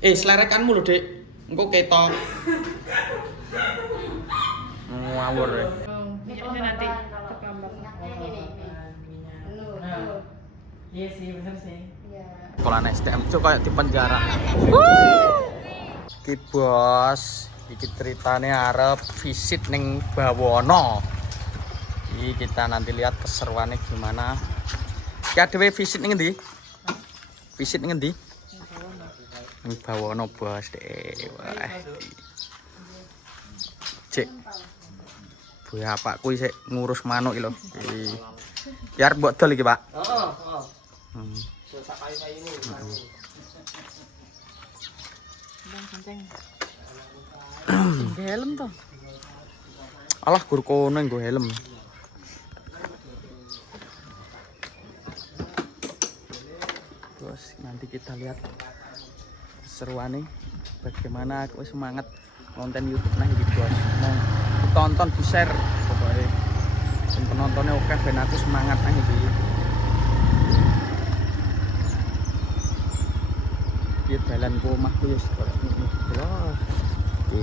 Selerekanmu lho, Dik. Engko ketok. Ngawur ya. Minyaknya nanti tergambar. Iya sih, bener sih. Sekolah STM cuk kayak di penjara. Iki bos, iki ceritane arep visit ning Bawono. Iki kita nanti lihat keseruannya gimana. Ki adewe visit ning endi? Visit ning endi? Ning Bawono bos deh. Wah. Cek. Bu apakku sik ngurus manuk iki lho. Ya arep mbok dol iki, Pak. Heeh. Hmm. Helm toh. Alah gur kono nggo helm. Terus nanti kita lihat seruannya bagaimana aku semangat konten YouTube nah iki bos. Mau ditonton, di-share pokoknya. Dan penontonnya oke ben aku semangat nah iki. Iki dalan ke omahku ya koyo ngene bos. Iki.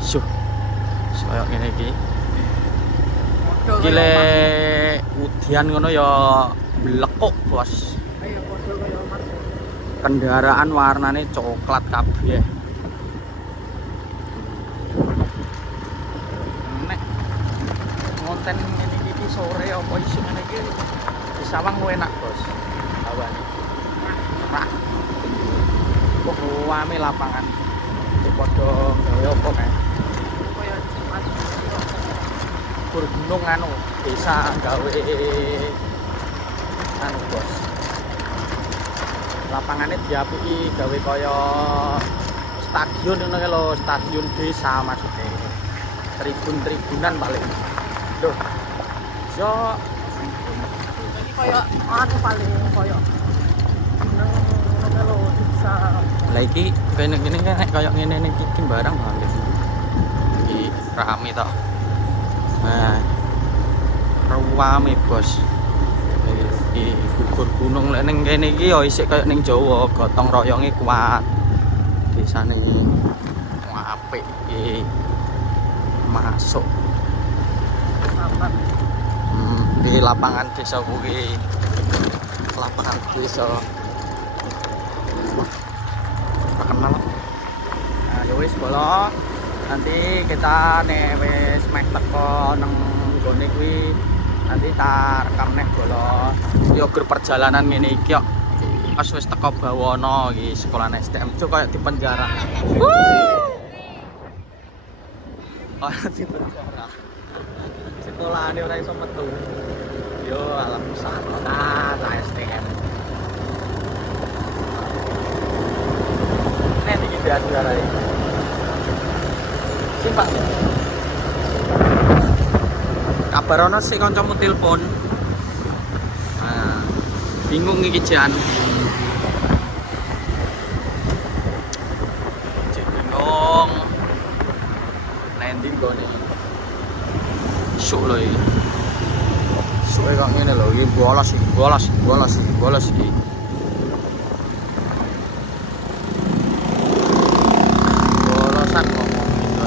Syuh. Kayak ngene iki. Iki le udian ngono ya blekuk, Bos. Ayo podo kaya Mas. Kendaraan warnane coklat kabeh. Nek konten ngene iki sore apa isuk ngene iki di sawang luwih enak, Bos. Awane. Cerah. Kok rame lapangan. Iki padha gawe apa kae? Kaya Mas. Gur gunung anu desa gawe anu bos lapangannya diapiki gawe kaya stadion ngono kae lho, stadion desa maksudnya tribun-tribunan paling duh yo Iki kaya anu paling kaya nang ngono lho bisa. lah iki kene-kene kaya ngene iki barang malah iki rame to. Nah, rame bos. Iki gugur gunung lek ning kene iki ya isih kaya ning Jawa, gotong royonge kuat. Desane apik iki. Masuk Sabar. Di lapangan desa kuwi. Lapangan desa. Tak kenal. Nah, ya wis bolo. Nanti kita nih wis meh teko nang gone kuwi nanti tak rekam neh bolo yo grup perjalanan ngene iki kok pas wis teko Bawono iki sekolah STM cuk kayak di penjara. Oh di penjara sekolahane ora iso metu yo alam sana STM nek iki biasa Simpang. Kabar ono sih kancamu telepon. Nah, bingung iki jan. Cek bingung. Landing gone. Syuk lho iki. Syuk kok ngene lho, iki bolos iki. Bolosan ngomong gitu.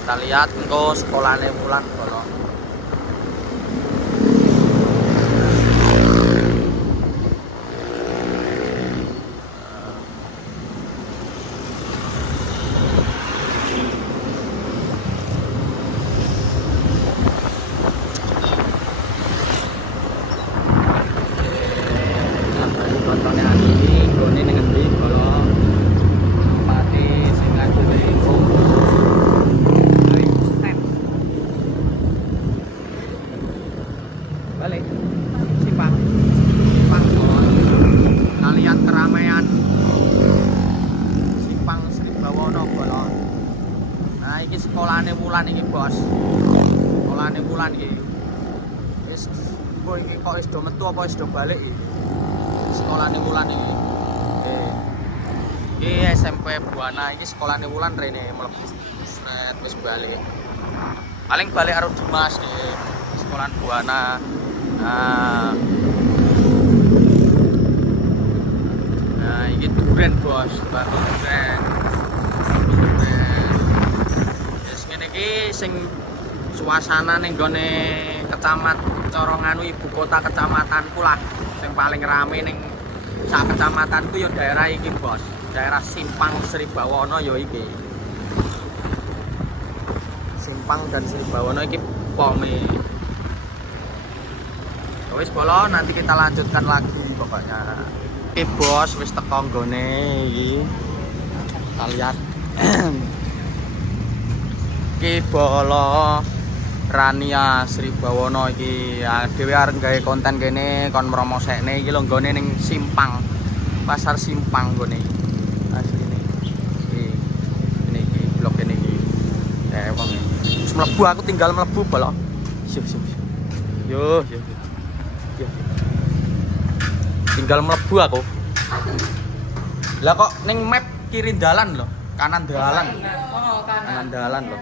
Kita lihat engko sekolahnya Wulan bolo. Balik Simpang kita lihat keramaian Simpang Sri Bawono bolo. Nah iki sekolahane Wulan iki bos, sekolahane Wulan iki wis iki kok wis do metu apa wis do balik iki sekolahane Wulan iki iki SMP Buana iki sekolahane Wulan rene mlebu wis balik paling balik karo Dimas nih sekolahan Buana Nah, nah ini duren bos, batu duren. Wis ngene iki sing suasana ning gone Coronganu ibu kota kecamatanku lah, sing paling rame ning sak kecamatanku ya daerah iki bos, daerah Simpang Sribawana ya iki. Simpang dan Sribawana iki pome. Wis bolo, nanti kita lanjutkan lagi pokoknya. Oke bos, wis teko nggone iki. Kita lihat. Iki bolo Rania Sribawana iki dhewe arep gawe konten kene kon mromosekne iki lho nggone ning Simpang. Pasar Simpang nggone. Asline. Iki blok kene iki. Wong wis mlebu aku tinggal mlebu bolo. Sip. Yo. Tinggal mlebu aku. Lah kok ning map kiri dalan lho, kanan dalan. Oh, Kanan dalan lho.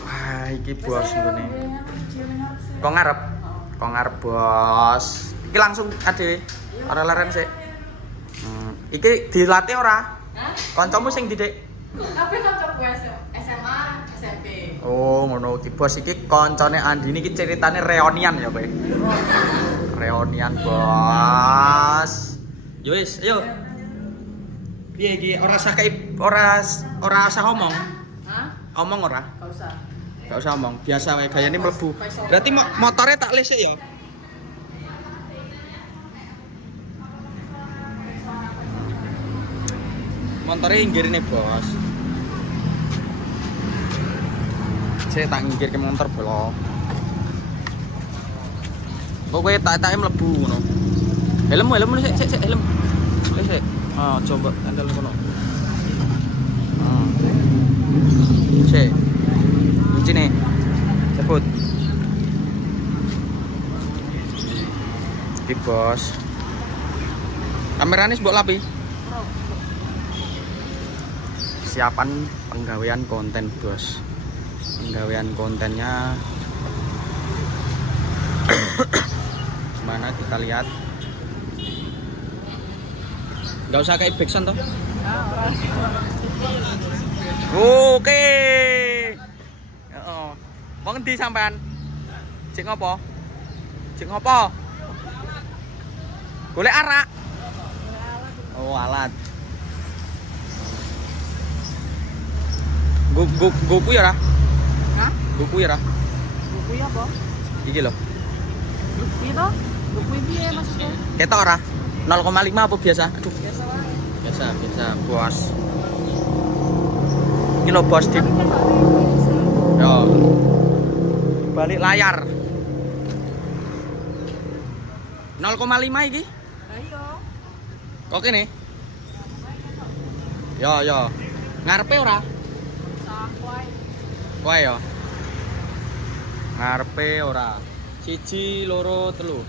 Wah, iki bos ngene. Kok ngarep bos. Iki langsung adewe. Ora leren sik. Iki dilatih ora? Hah? Kancamu sing didik. Tapi kancaku SMA, SMP. Oh, ngono iki bos iki kancane Andini iki ceritane reunian ya kowe. Reunian bos. Yo wis, ayo. Piye iki ora usah ngomong. Hah? Omong ora? Gak usah. Gak usah omong, biasa wae gayane mlebu. Berarti motore tak lisik ya. Motore inggirne bos. Saya tak nginggir ke motor bolo. Kowe tak mlebu ngono. Helm sik helm. Sik. Ah, coba andal kono. Sik. Kunci nih. Sebut. Iki bos. Kamerane mbok lapi. Siapan penggawean konten bos. Penggawean kontennya gimana kita lihat. Nggak usah kayak backsound toh. Oke. Heeh. Mau ngendi sampean? Cek ngopo? Golek arak. Oh, alat. Goku ya ora? Hah? Goku ya ora? Buku ya apa? Iki lho. Iya toh? Buku piye maksudnya? Ketok ora? 0,5 apa biasa? Aduh, Biasa wae. biasa, bos. Ini lho bos di. Tapi kan bisa. Yo. Balik layar. 0,5 iki? Ayo. Kok kene? Yo. Ngarepe ora? Sakwai. Wae yo. Ngarepe ora. 1, 2, 3.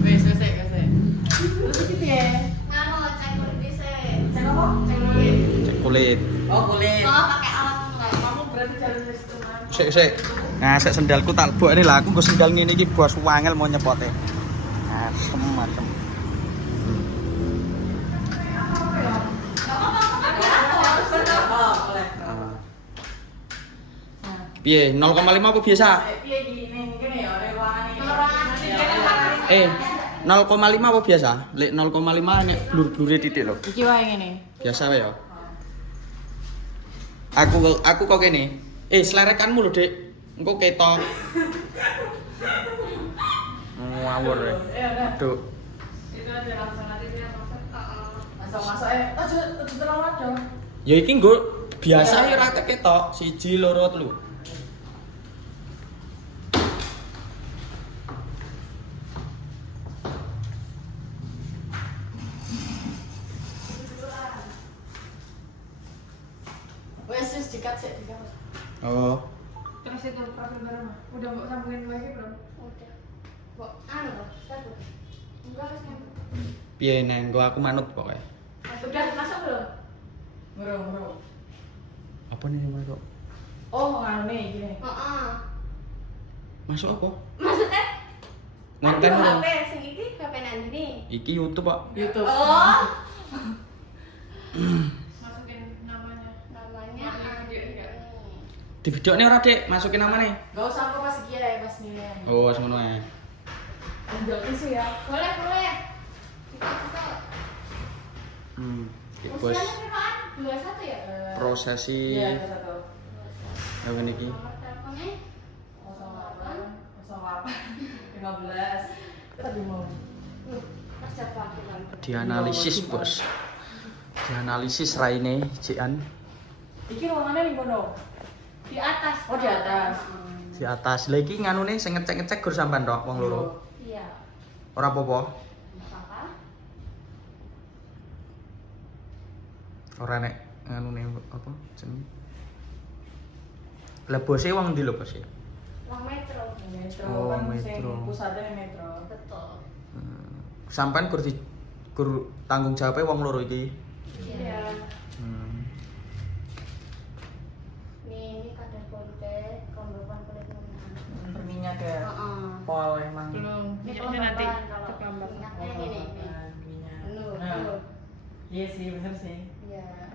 Wes. Terus iki piye? Cek kulit dhisik. Cek apa? Cek kulit. Oh, kulit. Oh, pakai alat mulai. Kamu berarti jalan restoran. Sik. Nah, sik sendalku tak buat ini lah. Aku nggo sendal ngene iki bos wangel mau nyepote. Macem. Piye? 0,5 apa biasa? Piye iki ning kene ya ruangan Eh, 0,5 apa biasa? Lek 0,5 nek blur-blure titik lho. Iki wae ngene. Biasa wae ya. Aku kok kene. Selerekanmu lho, Dik. Engko ketok. Ngawur. Duk. Itu aja langsung nanti dia masuk aja terlalu ada. Ya iki nggo biasa ya ora ketok. 1, 2, 3. Wes dikat sik dikat. Oh. Terus situ profil baru mah. Udah mbok sambungin wifi belum? Udah. Kok anu loh, cabut. Enggak harus cabut. Piye neng, gua aku manut pokoknya. Udah masuk belum? Bro. Apa nih masuk? Oh, nganu nih gini. Heeh. Masuk apa? Maksudnya Nonton aduh, dong. HP sing iki HP Nandini. Iki YouTube pak. YouTube. Oh, Masukin namanya. namanya Mau di video enggak? Di video ini orang dek masukin nama nih. Gak usah apa pas iki ya pas milih. Oh semuanya. Ambil tisu ya. Boleh, boleh. Kita Bos usianya berapaan? 21 ya? prosesi. Iya, satu. Apa ini ki? Nomor teleponnya 08 15. Tadi mau. kerja pakai kan. Dianalisis bos. Dianalisis raine cian Iki ruangannya ning kono. Di atas. Oh, di atas. di atas. Lagi nganu nih, saya ngecek gur sampean tok wong loro. Iya. Ora apa-apa. Apa? Ora nek nganu nih apa jeneng. Lah bose wong ndi lho bose? Uang metro. Metro Oh, kan metro. sing pusatnya metro. Betul. Sampean gur tanggung jawabnya wong loro iki. Iya. Hmm. Ini kadar politik, kelembapan kulit menang. Berminyak ya. Heeh. Pol emang. Belum. Ini Minyaknya nanti kelembapan kalau tergambar. minyaknya gini. Minyak. Lu, Nah, lu. iya sih bener sih.